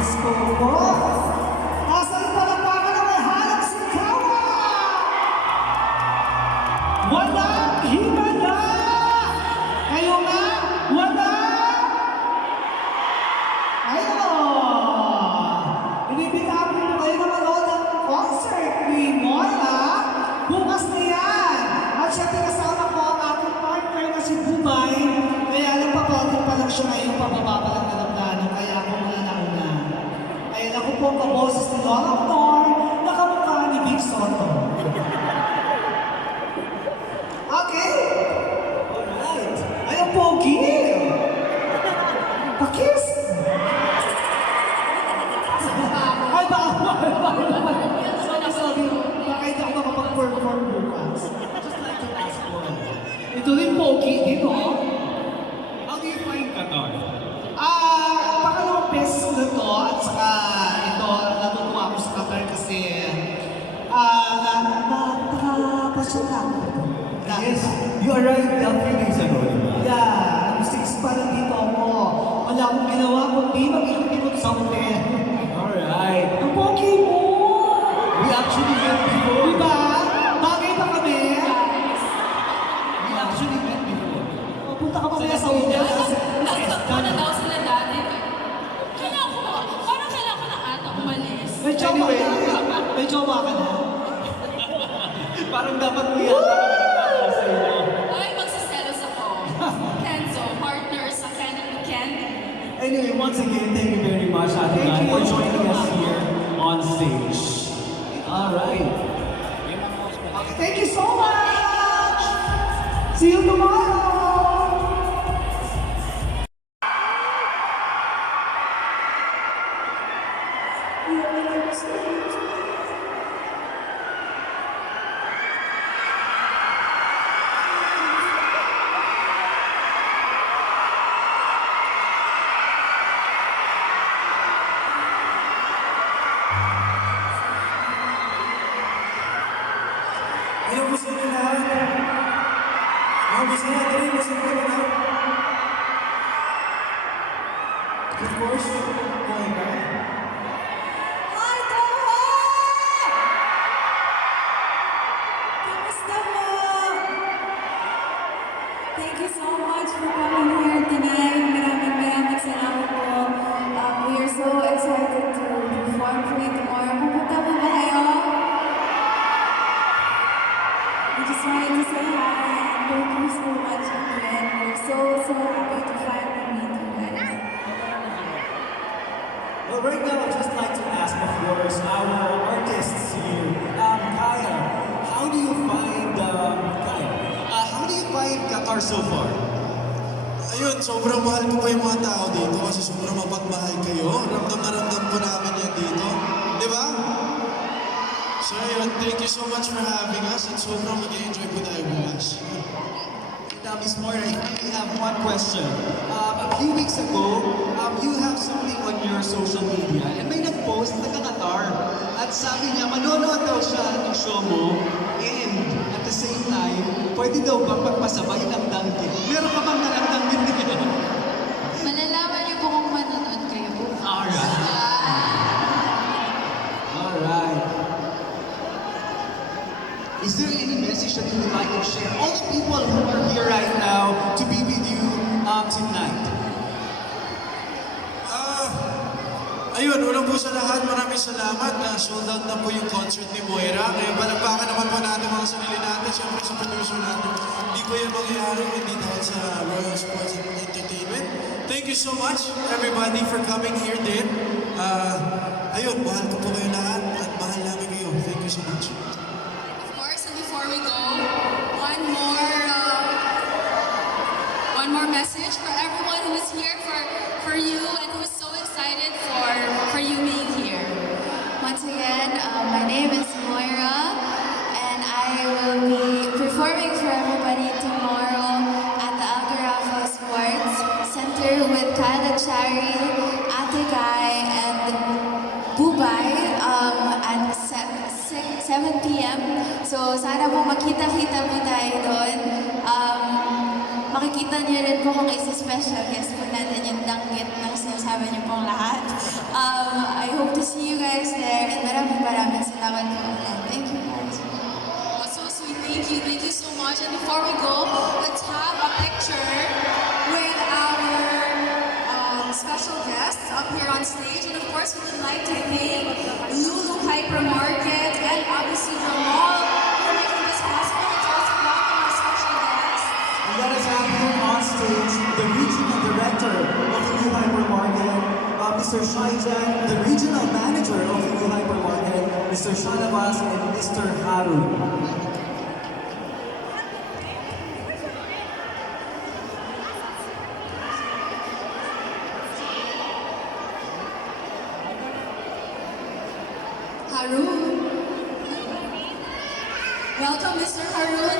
Diyos ko po. Nasaan palakpakan na may halang si Kawa? Walang himala! Kayo nga, wala! Ayun! Inibitahan ko kayo na manood ng concert ni Moira. Bukas na yan! At syempre kasama ko ang ating partner na si Bubay. Kaya nagpapalit pa lang siya ngayon, pababa pa lang na plano. Kaya ako muna nauna. Ayun ako po ang kaboses ni Lola Honor na kamukha ni Vic Soto. Okay? Alright. Ayun po, Gil! Pakis! Ay, bawal. Sorry. Baka hindi ako makapag-perform bukas. Just like to ask for. Ito rin pogi din, no? How do you find Qatar? Pangalawang beses ko na to at saka ito, natutuwa ako sa Qatar kasi napakapasyon ako. Yes, you arrived a few days ago, di ba? Yeah, 6 pa lang dito ako. Wala akong ginawa kundi mag-ikot-ikot sa hotel. Alright. Ang pogi mo! We actually met before. Diba? Bagay pa kami? We actually met before. Punta ka pa kaya sa hotel? Nagtakbo na daw sila dati. Parang kailangan ko na ata umalis. May jowa ka na? May jowa ka na? Parang dapat mo yata kami nagtatapos sa inyo. Ay, magsiselos ako. Kenzo, partner sa Ken and Ken. Anyway, once again, thank you very much, Ate Thank Gan, you. for joining us here on stage. Alright. Okay, thank you so much! See you tomorrow! Ayaw mo sa inyo lahat. Ayaw mo sa inyo lahat. Mo sa inyo lahat. Of course, going back. Hi, Kawa! Kamusta mo? Thank you so much for coming here tonight. Maraming salamat po. We are so excited to perform for you tomorrow. Pupunta mo ba kayo? We just wanted to say hi and thank you so much again. We're so happy to finally meet you guys. Well, right now, I'd just like to ask, of course, our artists here. Kaya, how do you find, how do you find Qatar so far? Ayun, sobrang mahal ko pa yung mga tao dito kasi sobrang mapagmahal kayo. Ramdam na ramdam po namin yan dito. Di ba? So ayun, thank you so much for having us at sobrang mag-enjoy po tayo bukas. Now, Miss Moira, I only have one question. A few weeks ago, you have something on your social media and may nag-post na Qatar. At sabi niya, manonood daw siya ng show mo and at the same time, pwede daw bang magpasabay ng dunkin? Meron ka bang nalang-dunkin din? Malalaman niyo po kung manonood kayo. Alright. Alright. Is there any message that you would like to share? All the people who are here right now to be with you tonight. Ayun, unang po sa lahat, maraming salamat na sold out na po yung concert ni Moira. Kaya palagpakan naman po natin mga sarili natin, siyempre sa producer natin. Hindi po yan mangyayari hindi dahil sa Royal Sports and Entertainment. Thank you so much, everybody, for coming here din. Ayun, mahal ko po kayo lahat at mahal namin kayo. Thank you so much. Of course, and before we go, one more message for everyone who is here for you and who is so excited for you being here. Once again, my name is Moira, and I will be performing for everybody tomorrow at the Algarrafa Sports Center with Kyla Chari, Ate Guy, and Bubay at 7 p.m. So sana po makita-kita po tayo doon. Makikita makita niyo rin po kung isa-special guest po natin yung danggit ng sinasabi niyo pong lahat. I hope to see you guys there and maraming salamat po ulit. Thank you guys. Oh, so sweet. Thank you so much. And before we go, let's have a picture with our special guests up here on stage. And of course, we would like to thank Lulu Hypermarket and obviously the mall for making this possible. Let's also welcome our special guest. And let us have here on stage the regional director of the new hypermarket, Mr. Shaijan, the regional manager of the new hypermarket, Mr. Shanavas, and Mr. Harun. Harun. Welcome, Mr. Harun.